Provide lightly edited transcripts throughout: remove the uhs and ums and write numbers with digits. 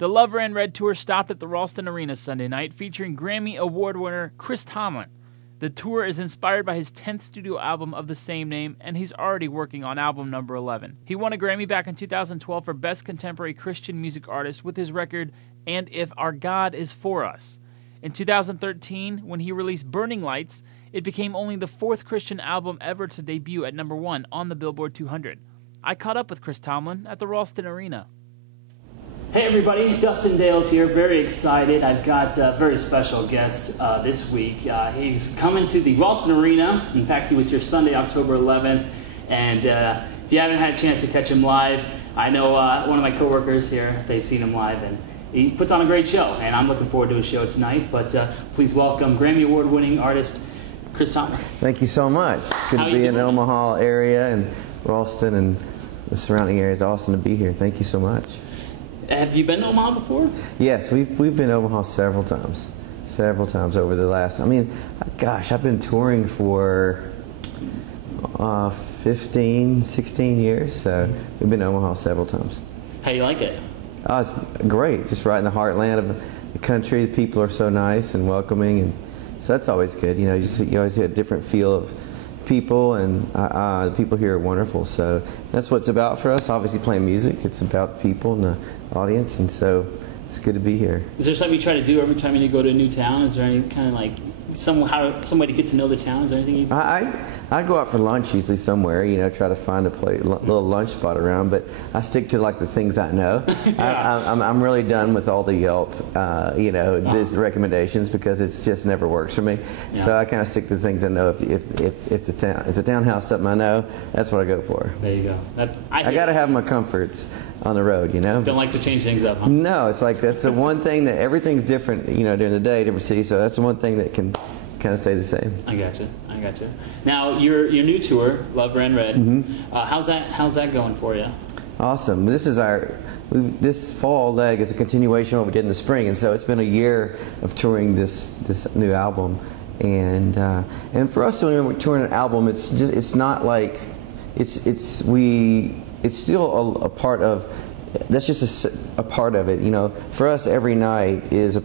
The Love Ran Red tour stopped at the Ralston Arena Sunday night, featuring Grammy Award winner Chris Tomlin. The tour is inspired by his 10th studio album of the same name, and he's already working on album number 11. He won a Grammy back in 2012 for Best Contemporary Christian Music Artist with his record, And If Our God Is For Us. In 2013, when he released Burning Lights, it became only the 4th Christian album ever to debut at number 1 on the Billboard 200. I caught up with Chris Tomlin at the Ralston Arena. Hey everybody, Dustin Dales here, very excited. I've got a very special guest this week. He's coming to the Ralston Arena. In fact, he was here Sunday, October 11th. And if you haven't had a chance to catch him live, I know one of my coworkers here, they've seen him live, and he puts on a great show. And I'm looking forward to his show tonight. But please welcome Grammy Award-winning artist Chris Tomlin. Thank you so much. Good to be in the Omaha area and Ralston and the surrounding area. It's awesome to be here. Thank you so much. Have you been to Omaha before? Yes, we've been to Omaha several times over the last, gosh, I've been touring for 15, 16 years, so we've been to Omaha several times. How do you like it? Oh, it's great, just right in the heartland of the country. The people are so nice and welcoming, and so that's always good. You know, you always get a different feel of people, and the people here are wonderful, so that's what it's about for us. Obviously playing music, it's about the people and the audience, and so it's good to be here. Is there something you try to do every time you go to a new town? Is there any kind of like some way to get to know the town? Is there anything you do? I go out for lunch usually somewhere, you know, try to find a little lunch spot around, but I stick to like the things I know. Yeah. I'm really done with all the Yelp, these recommendations, because it's just never works for me. Yeah. So I kind of stick to the things I know. If the townhouse something I know, that's what I go for. There you go. I got to have my comforts on the road, you know. Don't like to change things up, huh? No, it's like that's the one thing that everything's different, you know, during the day, different cities. So that's the one thing that can kind of stay the same. I gotcha. Now your new tour, Love Ran Red. Mm-hmm. How's that going for you? Awesome. This is this fall leg is a continuation of what we did in the spring, and so it's been a year of touring this new album, and for us when we're touring an album, it's not like it's still a part of. That's just a part of it, you know. For us, every night is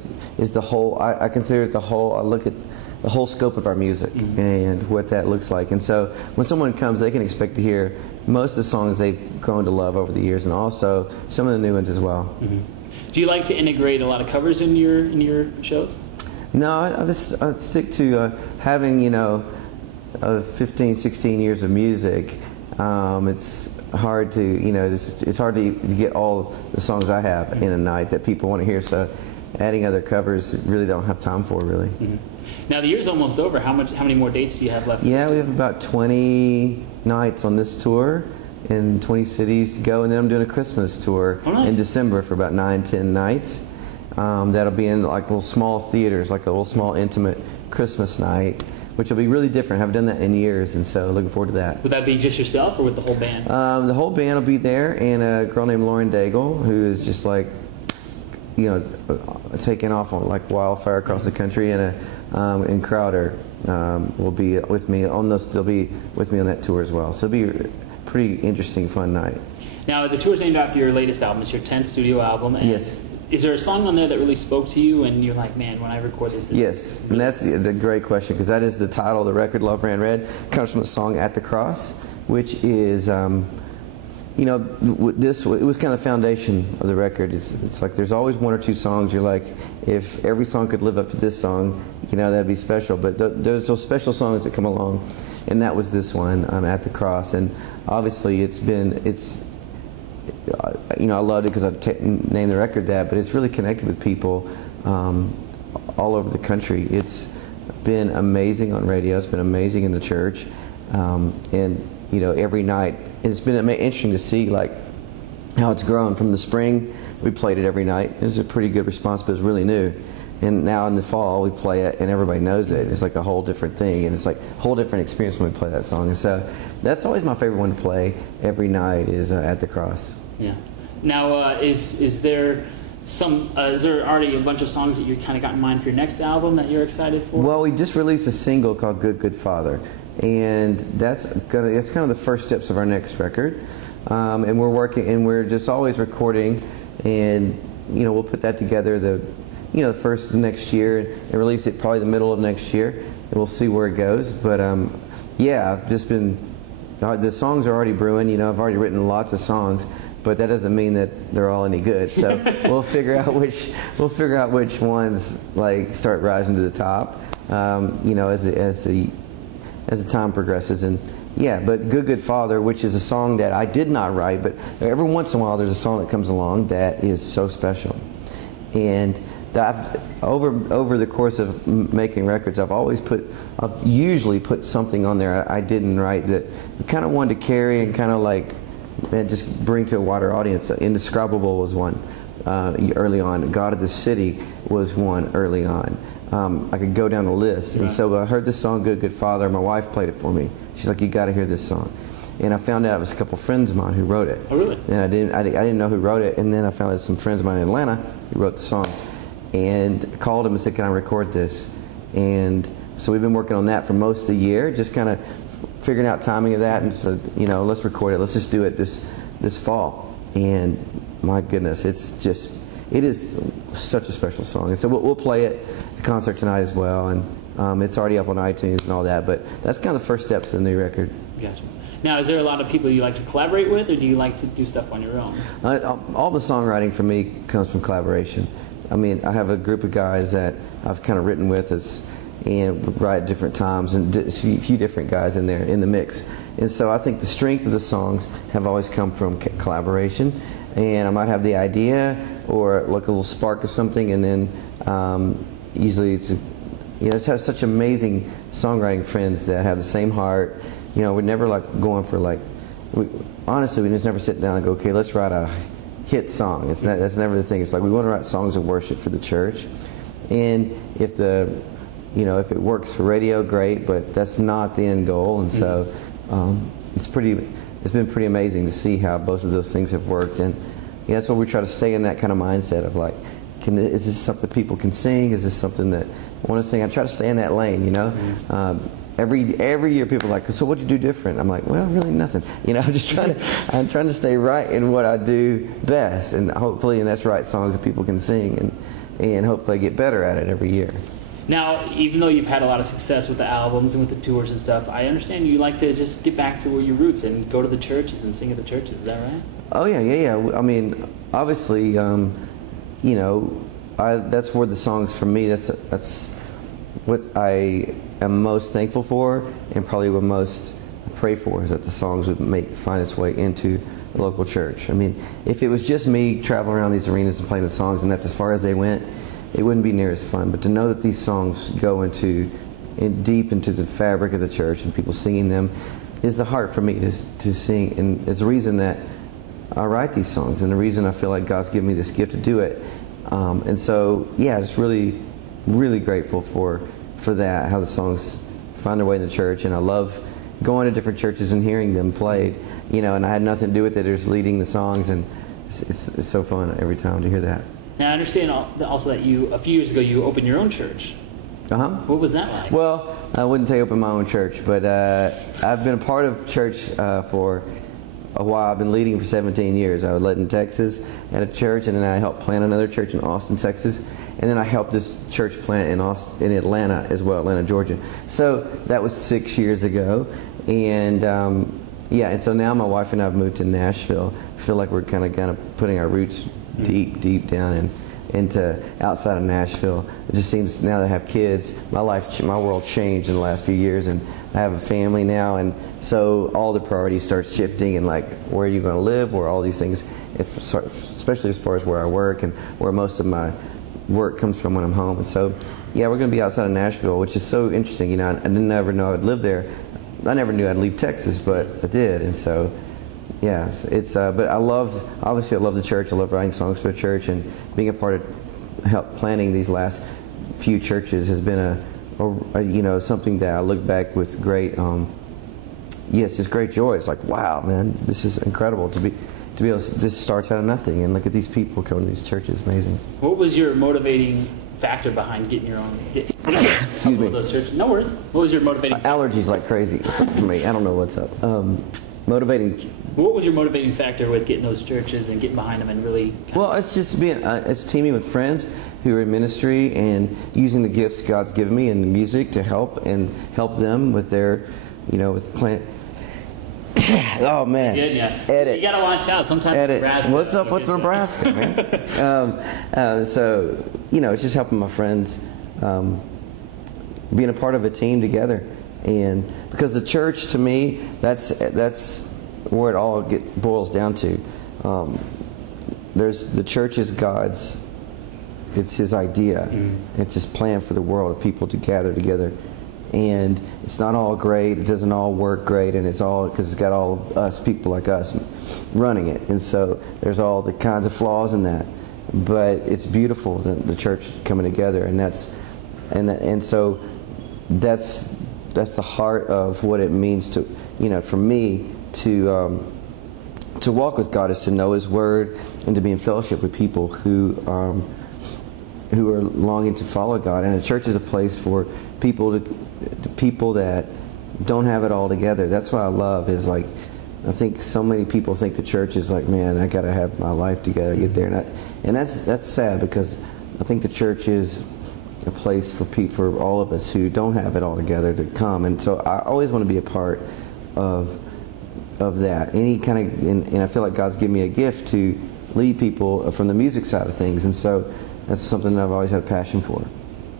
the whole. I consider it the whole. I look at the whole scope of our music, mm-hmm. and what that looks like. And so when someone comes, they can expect to hear most of the songs they've grown to love over the years, and also some of the new ones as well. Mm-hmm. Do you like to integrate a lot of covers in your shows? No, I stick to having, you know, 15, 16 years of music. It's hard to, you know, it's hard to get all the songs I have in a night that people want to hear. So adding other covers really don't have time for, really. Mm-hmm. Now the year's almost over. How many more dates do you have left? Yeah, we have about 20 nights on this tour in 20 cities to go, and then I'm doing a Christmas tour in December for about 9-10 nights. That'll be in like little small theaters, like a little small intimate Christmas night, which will be really different. I haven't done that in years, and so looking forward to that. Would that be just yourself or with the whole band? The whole band will be there, and a girl named Lauren Daigle, who is just like, you know, taking off on like wildfire across the country, and Crowder will be with me on those. They'll be with me on that tour as well. So it'll be a pretty interesting, fun night. Now the tour's named after your latest album. It's your 10th studio album. And yes. Is there a song on there that really spoke to you, and you're like, man, when I record this? Yes, and that's the great question, because that is the title of the record, Love Ran Red. It comes from the song At the Cross, which is, you know, it was kind of the foundation of the record. It's like there's always one or two songs you're like, if every song could live up to this song, you know, that'd be special. But there's those special songs that come along, and that was this one, At the Cross. And obviously you know, I loved it because I named the record that, but it's really connected with people all over the country. It's been amazing on radio. It's been amazing in the church, and you know, every night. And it's been interesting to see like how it's grown. From the spring, we played it every night. It was a pretty good response, but it was really new. And now in the fall, we play it, and everybody knows it. It's like a whole different thing, and it's like a whole different experience when we play that song. And so that's always my favorite one to play every night is At the Cross. Yeah. Now, is there already a bunch of songs that you kind of got in mind for your next album that you're excited for? Well, we just released a single called Good Good Father, and that's kind of the first steps of our next record. And we're working, and we're just always recording, and we'll put that together the first of next year and release it probably the middle of next year, and we'll see where it goes. But I've just been the songs are already brewing. I've already written lots of songs, but that doesn't mean that they're all any good. So we'll figure out which ones like start rising to the top, as the time progresses. And but Good Father, which is a song that I did not write, but every once in a while there's a song that comes along that is so special. And over the course of making records, I've usually put something on there I didn't write that I kind of wanted to carry and kind of like just bring to a wider audience. Indescribable was one early on. God of the City was one early on. I could go down the list. And so I heard this song, Good Father. My wife played it for me. She's like, you got to hear this song. And I found out it was a couple friends of mine who wrote it. Oh, really? And I didn't know who wrote it. And then I found out some friends of mine in Atlanta who wrote the song. And I called them and said, can I record this? And so we've been working on that for most of the year, just kind of figuring out timing of that. And so, let's record it. Let's just do it this fall. And my goodness, it is such a special song. And so we'll play it at the concert tonight as well. And it's already up on iTunes and all that. But that's kind of the first steps of the new record. Gotcha. Now, is there a lot of people you like to collaborate with, or do you like to do stuff on your own? All the songwriting for me comes from collaboration. I mean, I have a group of guys that I've kind of written with and write at different times, and a few different guys in there in the mix. And so I think the strength of the songs have always come from collaboration. And I might have the idea or like a little spark of something, and then usually it's have such amazing songwriting friends that have the same heart. We're never like going for honestly, we just never sit down and go, okay, let's write a hit song. That's never the thing. It's like we want to write songs of worship for the church, and if it works for radio, great, but that's not the end goal. And so it's been pretty amazing to see how both of those things have worked. And that's why we try to stay in that kind of mindset of like, is this something people can sing? Is this something that I want to sing? I try to stay in that lane, Every year people are like, so what'd you do different? I'm like, well, really nothing. I'm trying to stay right in what I do best, and that's write songs that people can sing, and hopefully I get better at it every year. Now, even though you've had a lot of success with the albums and with the tours and stuff, I understand you like to just get back to where your roots and go to the churches and sing at the churches. Is that right? Oh yeah. I mean, obviously, that's where the songs for me. That's what I am most thankful for, and probably what most I pray for, is that the songs would find its way into the local church. I mean, if it was just me traveling around these arenas and playing the songs, and that's as far as they went, it wouldn't be near as fun. But to know that these songs go deep into the fabric of the church, and people singing them, is the heart for me to sing, and it's the reason that I write these songs, and the reason I feel like God's given me this gift to do it. And so, just really, really grateful for that, how the songs find their way in the church. And I love going to different churches and hearing them played, and I had nothing to do with it, just leading the songs, and it's so fun every time to hear that. Now, I understand also that a few years ago, you opened your own church. What was that like? Well, I wouldn't say open my own church, but I've been a part of church for a while. I've been leading for 17 years. I led in Texas at a church, and then I helped plant another church in Austin, Texas, and then I helped this church plant in Atlanta as well, Atlanta, Georgia. So that was 6 years ago, and and so now my wife and I have moved to Nashville. I feel like we're kind of putting our roots deep down and into outside of Nashville. It just seems now that I have kids, my world changed in the last few years, and I have a family now, and so all the priorities start shifting, and like, where are you going to live, where all these things, especially as far as where I work and where most of my work comes from when I'm home. And so we're going to be outside of Nashville, which is so interesting. I didn't ever know I'd live there. I never knew I'd leave Texas, but I did. And so it's but I love the church. I love writing songs for the church, and being a part of planning these last few churches has been something that I look back with great just great joy. It's like, wow, man, this is incredible to be able to, this starts out of nothing, and look at these people coming to these churches. Amazing. What was your motivating factor behind getting your own? Excuse me. Those churches? No worries. What was your motivating? Allergies like crazy for me. I don't know what's up. Motivating What was your motivating factor with getting those churches and getting behind them and really? Well, it's just it's teaming with friends who are in ministry and using the gifts God's given me in the music to help them with their, with plant. Oh man! Edit. You gotta watch out. Sometimes Edit. Nebraska. What's up with Nebraska, man? So it's just helping my friends, being a part of a team together, and because the church, to me, that's where it all boils down to. The church is God's. It's His idea. It's His plan for the world of people to gather together. And it's not all great. It doesn't all work great, and it's all because it's got all us people like us running it, and so there's all the kinds of flaws in that. But it's beautiful, the church coming together, and so that's the heart of what it means to for me to walk with God is to know His Word and to be in fellowship with people who are longing to follow God. And the church is a place for people people that don't have it all together. That's what I love is I think so many people think the church is like, man, I got to have my life together to get there. And that's sad because I think the church is a place for all of us who don't have it all together to come. And so I always want to be a part of that. And I feel like God's given me a gift to lead people from the music side of things. And so that's something that I've always had a passion for.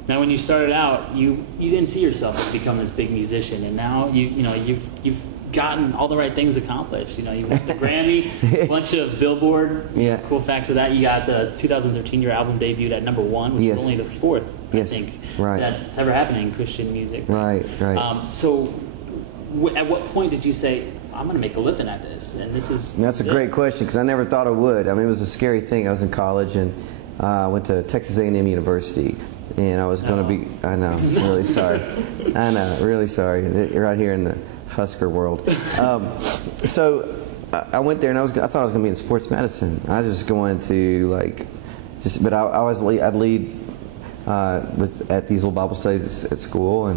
Now, when you started out, you didn't see yourself as becoming this big musician, and now you've gotten all the right things accomplished. You got the Grammy, a bunch of Billboard. Cool facts with that. You got the 2013 your album debuted at #1, which is only the fourth, I think, that's ever happened in Christian music. Right. So, at what point did you say, I'm going to make a living at this? And that's a great question because I never thought I would. I mean, it was a scary thing. I was in college and I went to Texas A&M University, and I was going to be. I know. I'm really sorry. I know. Really sorry. Right here in the Husker world. So I went there, and I thought I was going to be in sports medicine. I was just going to but I'd lead at these little Bible studies at school,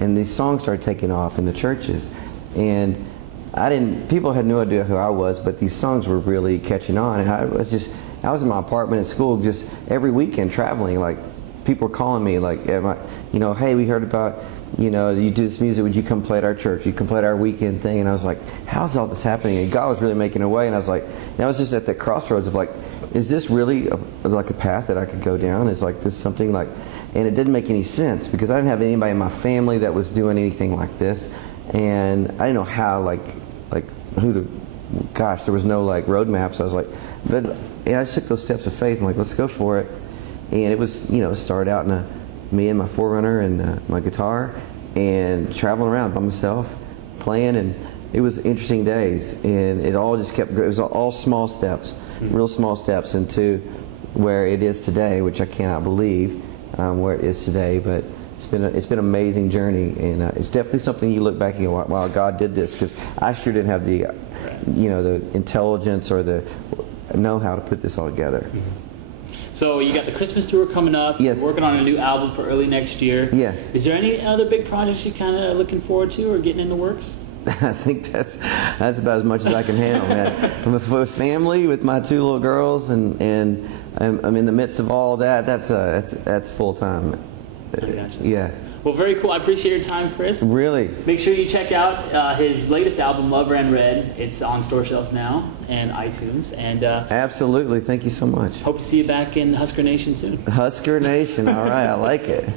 and these songs started taking off in the churches, and people had no idea who I was, but these songs were really catching on, and I was in my apartment at school just every weekend traveling. People were calling me hey, we heard about, you do this music, would you come play at our church? You come play at our weekend thing. And I was like, how's all this happening? And God was really making a way. And I was just at the crossroads of is this really a path that I could go down? Is this something and it didn't make any sense because I didn't have anybody in my family that was doing anything like this. And I didn't know how, who to, gosh, there was no roadmaps. I was but I just took those steps of faith. I'm let's go for it. And it was, it started out in me and my Forerunner and my guitar and traveling around by myself, playing, and it was interesting days. And it all just it was all small steps, real small steps into where it is today, which I cannot believe where it is today. But it's been an amazing journey, and it's definitely something you look back and go, wow, God did this, because I sure didn't have the, the intelligence or the know-how to put this all together. So you got the Christmas tour coming up. Yes. You're working on a new album for early next year. Yes. Is there any other big projects you kind of looking forward to or getting in the works? I think that's about as much as I can handle, man. With family, with my 2 little girls, and I'm in the midst of all that. That's full time. I gotcha. Yeah. Well, very cool. I appreciate your time, Chris. Really. Make sure you check out his latest album, Love Ran Red. It's on store shelves now and iTunes. And absolutely. Thank you so much. Hope to see you back in Husker Nation soon. Husker Nation. All right. I like it.